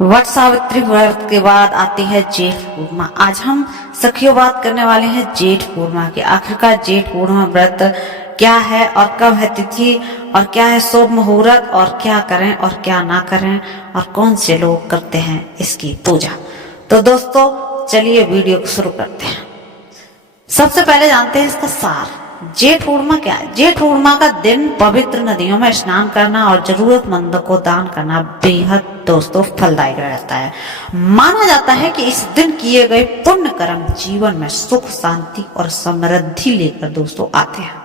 वट सावित्री व्रत के बाद आती है जेठ पूर्णिमा। आज हम सखियों बात करने वाले हैं जेठ पूर्णिमा की। आखिरकार जेठ पूर्णिमा व्रत क्या है और कब है तिथि और क्या है शुभ मुहूर्त और क्या करें और क्या ना करें और कौन से लोग करते हैं इसकी पूजा। तो दोस्तों चलिए वीडियो को शुरू करते हैं। सबसे पहले जानते हैं इसका सार। जेठ पूर्णिमा क्या है? जेठ पूर्णिमा का दिन पवित्र नदियों में स्नान करना और जरूरतमंदों को दान करना बेहद दोस्तों फलदायक रहता है। माना जाता है कि इस दिन किए गए पुण्य कर्म जीवन में सुख शांति और समृद्धि लेकर दोस्तों आते हैं।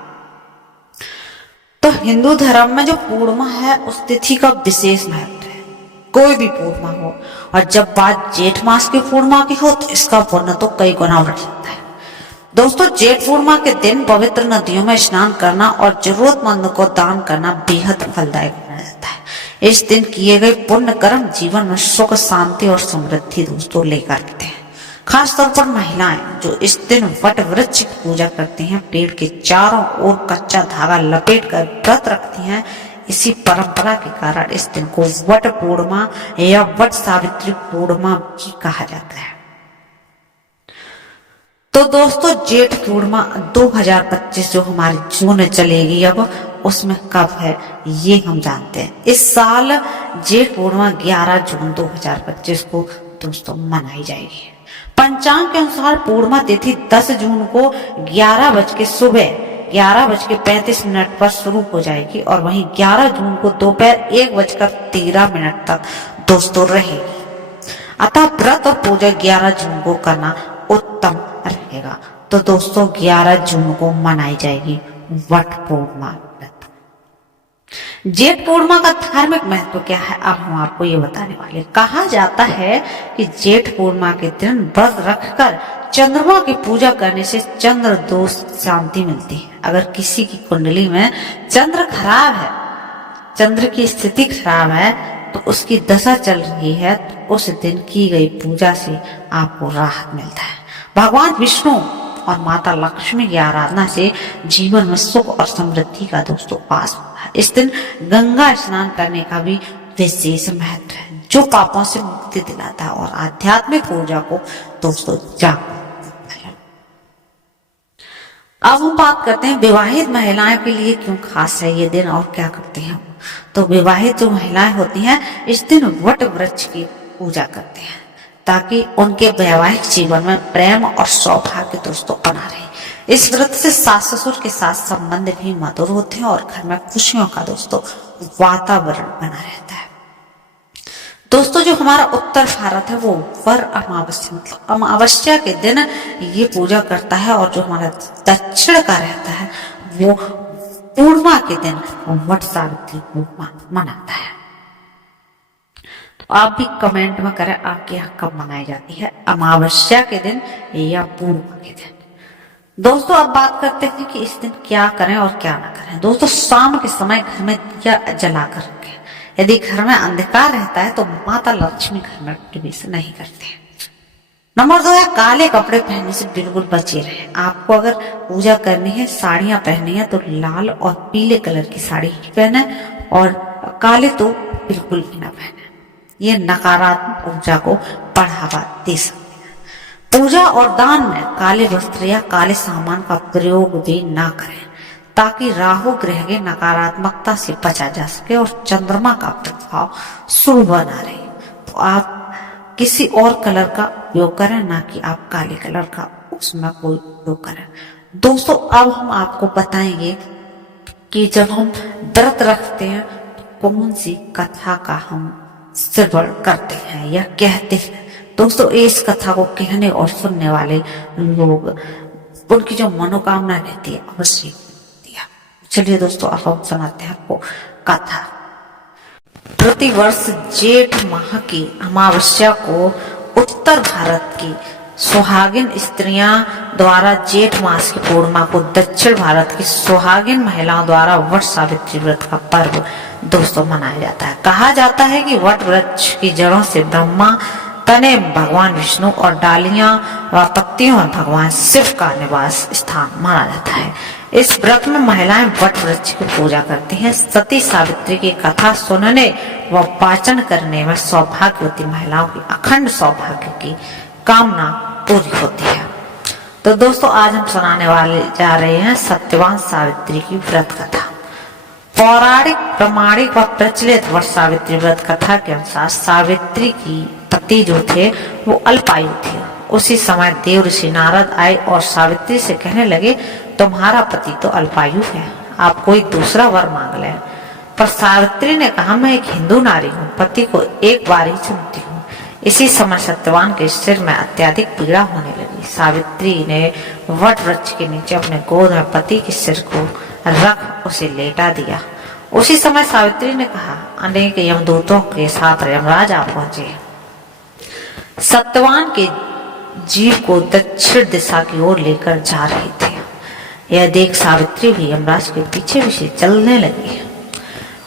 तो हिंदू धर्म में जो पूर्णिमा है उस तिथि का विशेष महत्व है। कोई भी पूर्णिमा हो और जब बात जेठ मास की पूर्णिमा की हो तो इसका पुण्य तो कई गुना बढ़ जाता है। दोस्तों जेठ पूर्णिमा के दिन पवित्र नदियों में स्नान करना और जरूरतमंद को दान करना बेहद फलदायक माना जाता है। इस दिन किए गए पुण्य कर्म जीवन में सुख शांति और समृद्धि दोस्तों लेकर आते हैं। खास तौर पर महिलाएं जो इस दिन वट वृक्ष की पूजा करती हैं, पेड़ के चारों ओर कच्चा धागा लपेट कर व्रत रखती हैं। इसी परंपरा के कारण इस दिन को वट पूर्णिमा या वट सावित्री पूर्णिमा भी कहा जाता है। तो दोस्तों जेठ पूर्णिमा 2025 जो हमारी जून चलेगी अब उसमें कब है ये हम जानते हैं। इस साल जेठ पूर्णिमा 11 जून 2025 को दोस्तों मनाई जाएगी। पंचांग के अनुसार पूर्णिमा तिथि 10 जून को 11:35 पर शुरू हो जाएगी और वहीं 11 जून को दोपहर 1:13 तक दोस्तों रहेगी। अतः व्रत और पूजा 11 जून को करना उत्तम रहेगा। तो दोस्तों 11 जून को मनाई जाएगी वट पूर्णिमा। जेठ पूर्णिमा का धार्मिक महत्व क्या है अब हम आपको ये बताने वाले। कहा जाता है कि जेठ पूर्णिमा के दिन व्रत रखकर चंद्रमा की पूजा करने से चंद्र दोष शांति मिलती है। अगर किसी की कुंडली में चंद्र खराब है, चंद्र की स्थिति खराब है तो उसकी दशा चल रही है तो उस दिन की गई पूजा से आपको राहत मिलता है। भगवान विष्णु और माता लक्ष्मी की आराधना से जीवन में सुख और समृद्धि का दोस्तों वास होता है। इस दिन गंगा स्नान करने का भी विशेष महत्व है जो पापों से मुक्ति दिलाता है और आध्यात्मिक ऊर्जा को दोस्तों जागृत करता है। अब हम बात करते हैं विवाहित महिलाओं के लिए क्यों खास है ये दिन और क्या करते हैं। तो विवाहित जो महिलाएं होती हैं इस दिन वट वृक्ष की पूजा करते हैं ताकि उनके वैवाहिक जीवन में प्रेम और सौभाग्य दोस्तों बना रहे। इस व्रत से सास ससुर के साथ संबंध भी मधुर होते हैं और घर में खुशियों का दोस्तों वातावरण बना रहता है। दोस्तों जो हमारा उत्तर भारत है वो वर अमावस्या मतलब अमावस्या के दिन ये पूजा करता है और जो हमारा दक्षिण का रहता है वो पूर्णिमा के दिन वट सावित्री पूर्णिमा मनाता है। तो आप भी कमेंट में करें आपके यहाँ कब मनाई जाती है, अमावस्या के दिन या पूर्णिमा के दिन। दोस्तों अब बात करते हैं कि इस दिन क्या करें और क्या ना करें। दोस्तों शाम के समय घर में दिया जला कर रखें। यदि घर में अंधकार रहता है तो माता लक्ष्मी घर में प्रवेश नहीं करते हैं। नंबर 2 है काले कपड़े पहनने से बिल्कुल बचे रहें। आपको अगर पूजा करनी है, साड़ियां पहननी है तो लाल और पीले कलर की साड़ी ही पहने और काले तो बिल्कुल भी ना पहने। ये नकारात्मक ऊर्जा को बढ़ावा दे सकते हैं। पूजा और दान में काले वस्त्र या काले सामान का प्रयोग भी ना करें ताकि राहु ग्रह के नकारात्मकता से बचा जा सके और चंद्रमा का प्रभाव शुभ बना रहे। तो आप किसी और कलर का उपयोग करें ना कि आप काले कलर का उसमें कोई उपयोग करें। दोस्तों अब हम आपको बताएंगे कि जब हम व्रत रखते हैं तो कौन सी कथा का हम श्रवण करते हैं या कहते हैं। दोस्तों इस कथा को कहने और सुनने वाले लोग उनकी जो मनोकामना रहती है अवश्य होती है। चलिए दोस्तों अब हम सुनाते हैं आपको कथा। प्रतिवर्ष जेठ माह की अमावस्या को उत्तर भारत की सुहागिन स्त्रियां द्वारा जेठ मास की पूर्णिमा को दक्षिण भारत की सुहागिन महिलाओं द्वारा वट सावित्री व्रत का पर्व दोस्तों मनाया जाता है। कहा जाता है कि वट वृक्ष की जड़ों से ब्रह्मा, तने भगवान विष्णु और डालियां व पत्तियों में भगवान शिव का निवास स्थान माना जाता है। इस व्रत में महिलाएं वट वृक्ष की पूजा करती हैं। सती सावित्री की कथा सुनने व वाचन करने में सौभाग्यवती महिलाओं की अखंड सौभाग्य की कामना पूरी होती है। तो दोस्तों आज हम सुनाने वाले जा रहे हैं सत्यवान सावित्री की व्रत कथा। पौराणिक प्रमाणिक व प्रचलित वट सावित्री व्रत कथा के अनुसार सावित्री की पति जो थे वो अल्पायु थे। उसी समय देव ऋषि नारद आए और सावित्री से कहने लगे, तुम्हारा पति तो अल्पायु है, आप कोई दूसरा वर मांग लें। पर सावित्री ने कहा, मैं एक हिंदू नारी हूँ, पति को एक बार ही चुनती हूँ। इसी समय सत्यवान के सिर में अत्यधिक पीड़ा होने लगी। सावित्री ने वट वृक्ष के नीचे अपने गोद में पति के सिर को रख उसे लेटा दिया। उसी समय सावित्री ने कहा, अनेक यमदूतों के साथ यमराज आ पहुंचे। सत्यवान के जीव को दक्षिण दिशा की ओर लेकर जा रहे थे। यह देख सावित्री भी यमराज के पीछे पीछे चलने लगी।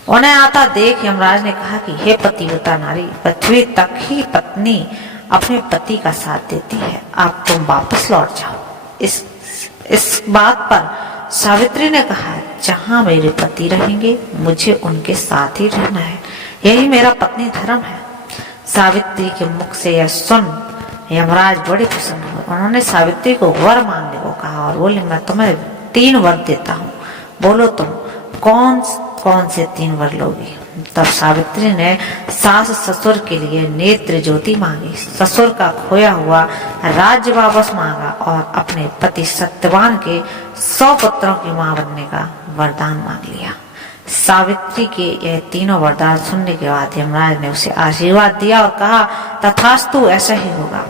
उन्हें आता देख यमराज ने कहा कि हे पतिव्रता नारी, पृथ्वी तक ही पत्नी अपने पति का साथ देती है, अब तुम वापस लौट जाओ। इस बात पर सावित्री ने कहा, जहां मेरे पति रहेंगे मुझे उनके साथ ही रहना है, यही मेरा पत्नी धर्म है। सावित्री के मुख से यह सुन यमराज बड़े प्रसन्न हुए। उन्होंने सावित्री को वर मांगने को कहा और बोले, मैं तुम्हें 3 वर देता हूँ, बोलो तुम कौन कौन से 3 वर लोगी। तब सावित्री ने सास ससुर के लिए नेत्र ज्योति मांगी, ससुर का खोया हुआ राज्य वापस मांगा और अपने पति सत्यवान के 100 पुत्रों की मां बनने का वरदान मांग लिया। सावित्री के यह तीनों वरदान सुनने के बाद यमराज ने उसे आशीर्वाद दिया और कहा, तथास्तु ऐसा ही होगा।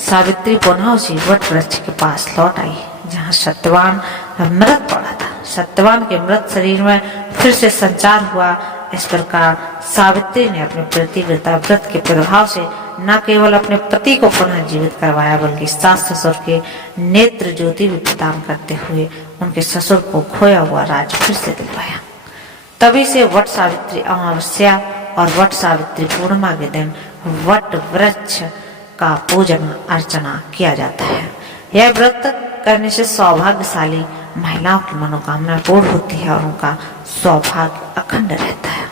सावित्री पुनः उसी वट वृक्ष के पास लौट आई जहाँ सत्यवान मृत पड़ा था। सत्यवान के मृत शरीर में फिर से संचार हुआ। इस प्रकार सावित्री ने अपने पतिव्रता व्रत के प्रभाव से न केवल अपने पति को पुनः जीवित करवाया बल्कि सास ससुर के नेत्र ज्योति भी प्रदान करते हुए उनके ससुर को खोया हुआ राज्य फिर से दिलवाया। तभी से वट सावित्री अमावस्या और वट सावित्री पूर्णिमा के दिन वट वृक्ष का पूजन अर्चना किया जाता है। यह व्रत करने से सौभाग्यशाली महिलाओं की मनोकामना पूर्ण होती है और उनका सौभाग्य अखंड रहता है।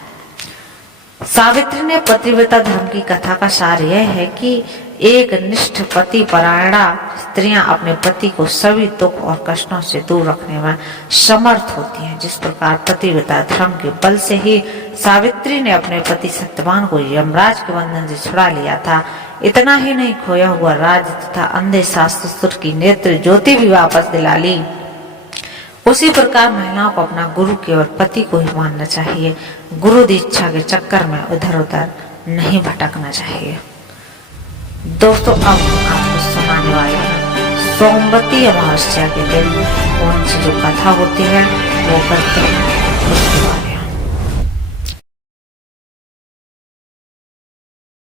सावित्री ने पतिव्रता धर्म की कथा का सार यह है कि एक निष्ठ पति परायणा स्त्रियां अपने पति को सभी दुख और कष्टों से दूर रखने में समर्थ होती हैं। जिस प्रकार पतिव्रता धर्म के बल से ही सावित्री ने अपने पति सत्यवान को यमराज के बंधन से छुड़ा लिया था, इतना ही नहीं, खोया हुआ राज्य तथा अंधे सास ससुर की नेत्र ज्योति भी वापस दिला ली। उसी प्रकार महिलाओं को अपना गुरु केवल पति को ही मानना चाहिए। गुरु दीक्षा के चक्कर में इधर उधर नहीं भटकना चाहिए। दोस्तों अब आपको सुनाने वाले हैं सोमवती अमावस्या के दिन कौन सी जो कथा होती है वो करते हैं उसके बारे में।